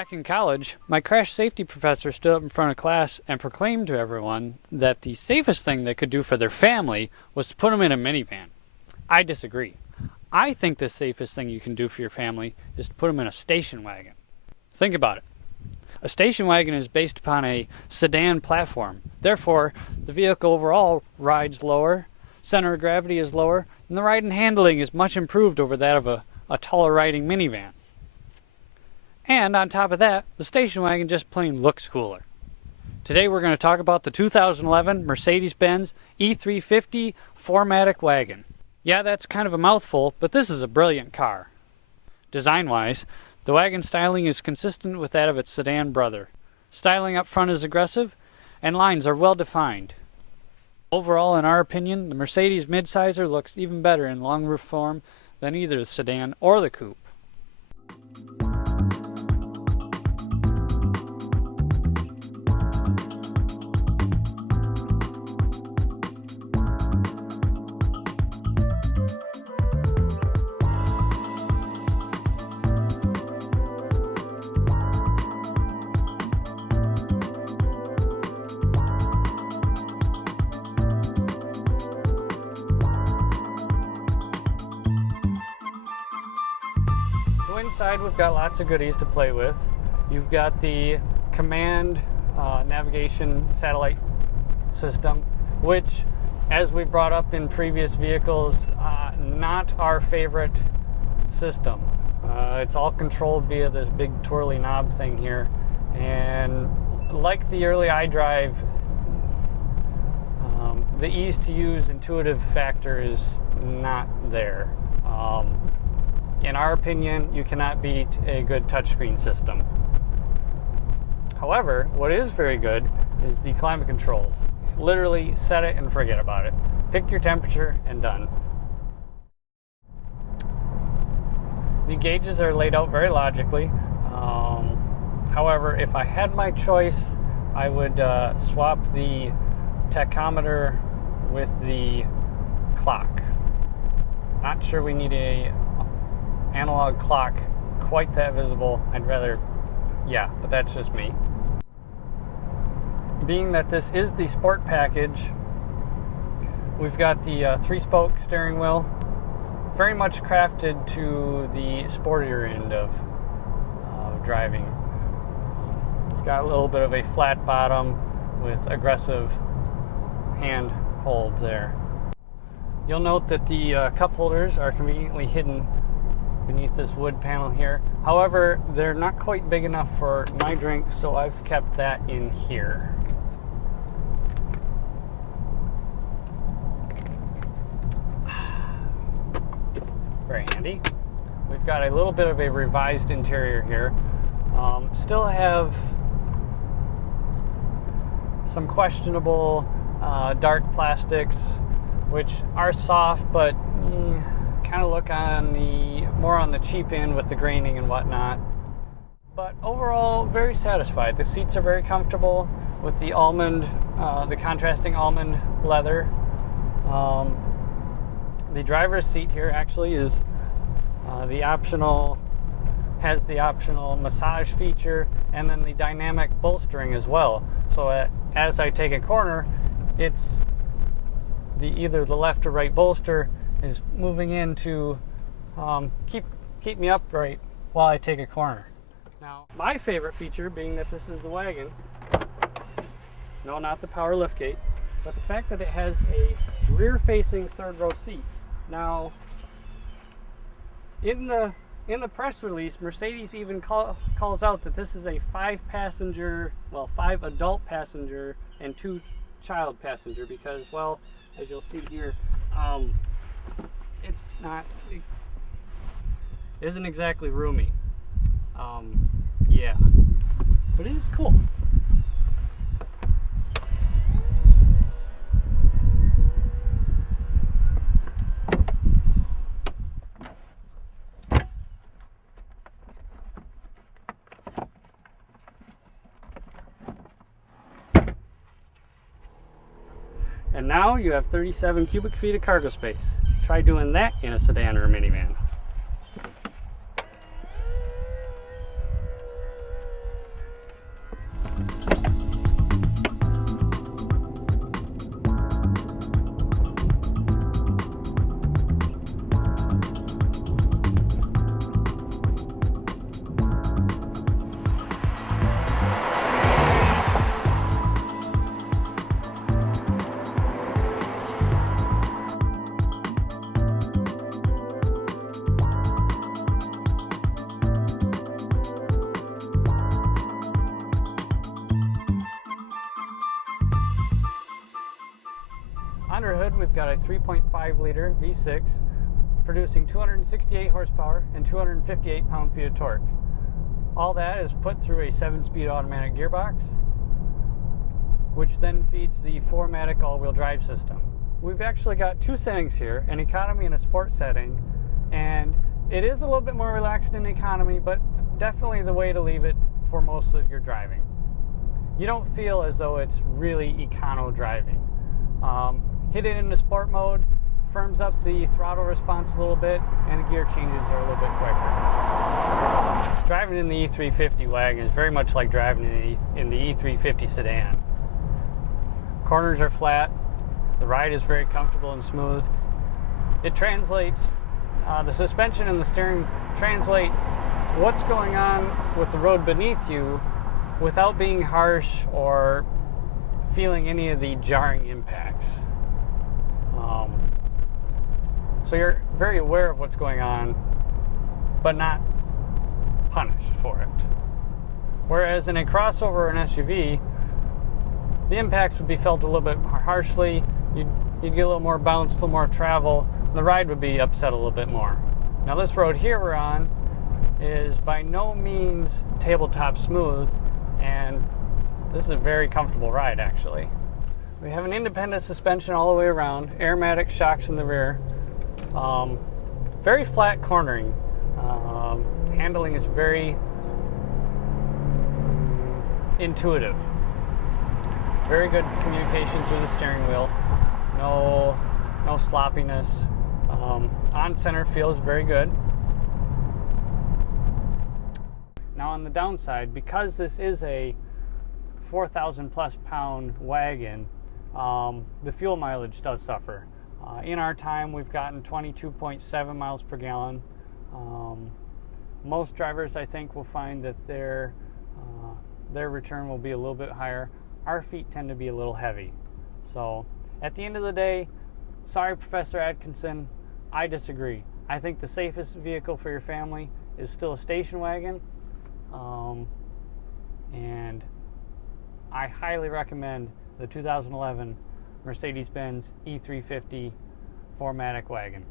Back in college, my crash safety professor stood up in front of class and proclaimed to everyone that the safest thing they could do for their family was to put them in a minivan. I disagree. I think the safest thing you can do for your family is to put them in a station wagon. Think about it. A station wagon is based upon a sedan platform. Therefore, the vehicle overall rides lower, center of gravity is lower, and the ride and handling is much improved over that of a taller riding minivan. And on top of that, the station wagon just plain looks cooler. Today we're going to talk about the 2011 Mercedes-Benz E350 4Matic Wagon. Yeah, that's kind of a mouthful, but this is a brilliant car. Design-wise, the wagon styling is consistent with that of its sedan brother. Styling up front is aggressive, and lines are well defined. Overall, in our opinion, the Mercedes midsizer looks even better in long roof form than either the sedan or the coupe. So inside we've got lots of goodies to play with. You've got the command navigation satellite system, which, as we brought up in previous vehicles, not our favorite system. It's all controlled via this big twirly knob thing here, and like the early iDrive, the ease to use intuitive factor is not there. In our opinion, you cannot beat a good touchscreen system. However, what is very good is the climate controls. Literally set it and forget about it. Pick your temperature and done. The gauges are laid out very logically. However, if I had my choice, I would swap the tachometer with the clock. Not sure we need a analog clock quite that visible. I'd rather, but that's just me. Being that this is the sport package, we've got the 3-spoke steering wheel, very much crafted to the sportier end of driving. It's got a little bit of a flat bottom with aggressive hand holds there. You'll note that the cup holders are conveniently hidden beneath this wood panel here. However, they're not quite big enough for my drink, so I've kept that in here. Very handy. We've got a little bit of a revised interior here. Still have some questionable dark plastics, which are soft, but kind of look on the more on the cheap end with the graining and whatnot. But overall, very satisfied. The seats are very comfortable with the the contrasting almond leather. The driver's seat here actually is has the optional massage feature, and then the dynamic bolstering as well. So as I take a corner, it's either the left or right bolster is moving in to keep me upright while I take a corner. Now, my favorite feature, being that this is the wagon, no, not the power liftgate, but the fact that it has a rear-facing third-row seat. Now, in the press release, Mercedes even calls out that this is a 5 adult passenger and 2 child passenger, because, well, as you'll see here, it isn't exactly roomy. But it is cool. And now you have 37 cubic feet of cargo space. Try doing that in a sedan or a minivan. Under hood, we've got a 3.5 liter V6 producing 268 horsepower and 258 pound-feet of torque. All that is put through a 7-speed automatic gearbox, which then feeds the 4Matic all-wheel drive system. We've actually got two settings here, an economy and a sport setting, and it is a little bit more relaxed in economy, but definitely the way to leave it for most of your driving. You don't feel as though it's really econo driving. Hit it into sport mode, firms up the throttle response a little bit, and the gear changes are a little bit quicker. Driving in the E350 wagon is very much like driving in the E350 sedan. Corners are flat, the ride is very comfortable and smooth. It translates, the suspension and the steering translate what's going on with the road beneath you without being harsh or feeling any of the jarring impacts. So you're very aware of what's going on, but not punished for it. Whereas in a crossover or an SUV, the impacts would be felt a little bit more harshly. You'd get a little more bounce, a little more travel, and the ride would be upset a little bit more. Now this road here we're on is by no means tabletop smooth, and this is a very comfortable ride actually. We have an independent suspension all the way around, aromatic shocks in the rear, very flat cornering. Handling is very intuitive. Very good communication through the steering wheel. No sloppiness. On center feels very good. Now on the downside, because this is a 4,000 plus pound wagon, the fuel mileage does suffer. In our time, we've gotten 22.7 miles per gallon. Most drivers, I think, will find that their return will be a little bit higher. Our feet tend to be a little heavy. So, at the end of the day, sorry, Professor Atkinson, I disagree. I think the safest vehicle for your family is still a station wagon, and I highly recommend the 2011 Mercedes-Benz E350 4Matic Wagon.